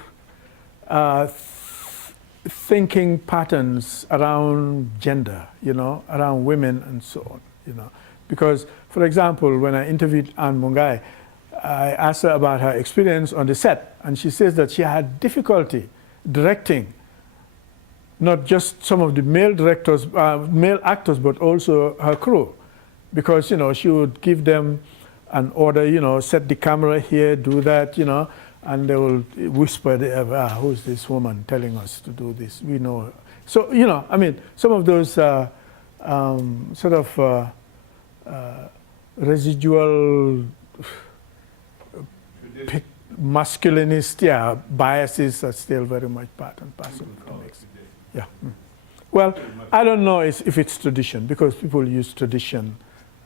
thinking patterns around gender, you know, around women and so on, you know. Because, for example, when I interviewed Anne Mungai, I asked her about her experience on the set, and she says that she had difficulty directing not just some of the male directors, male actors, but also her crew. Because, you know, she would give them an order, you know, set the camera here, do that, you know, and they will whisper, who's this woman telling us to do this? We know her. So, you know, I mean, some of those sort of residual tradition. masculinist, yeah, biases are still very much part and parcel of the Call it mix. tradition. Yeah. Well, I don't know if it's tradition, because people use tradition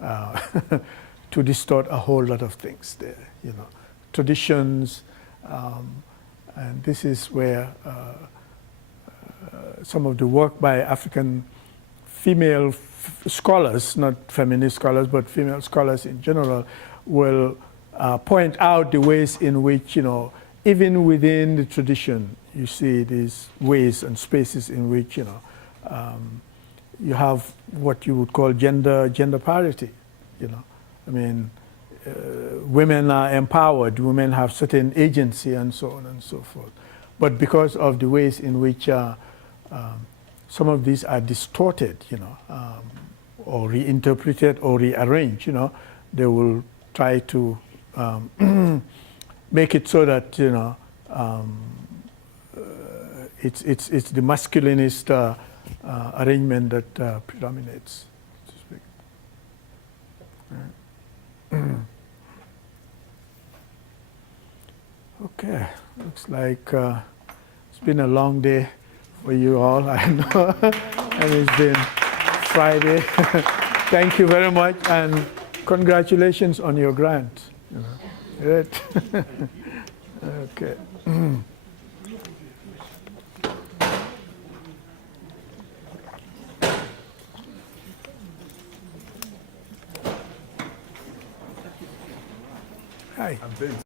to distort a whole lot of things there, you know. Traditions, and this is where some of the work by African female scholars, not feminist scholars, but female scholars in general, will point out the ways in which, you know, even within the tradition, you see these ways and spaces in which, you know, you have what you would call gender parity, you know. I mean, women are empowered, women have certain agency and so on and so forth. But because of the ways in which some of these are distorted, you know, or reinterpreted or rearranged, you know, they will try to make it so that, you know, it's the masculinist arrangement that predominates, so to speak. Okay, looks like it's been a long day for you all, I know, and it's been Friday. Thank you very much, and congratulations on your grant. You know. Good. Okay. Hi. I've been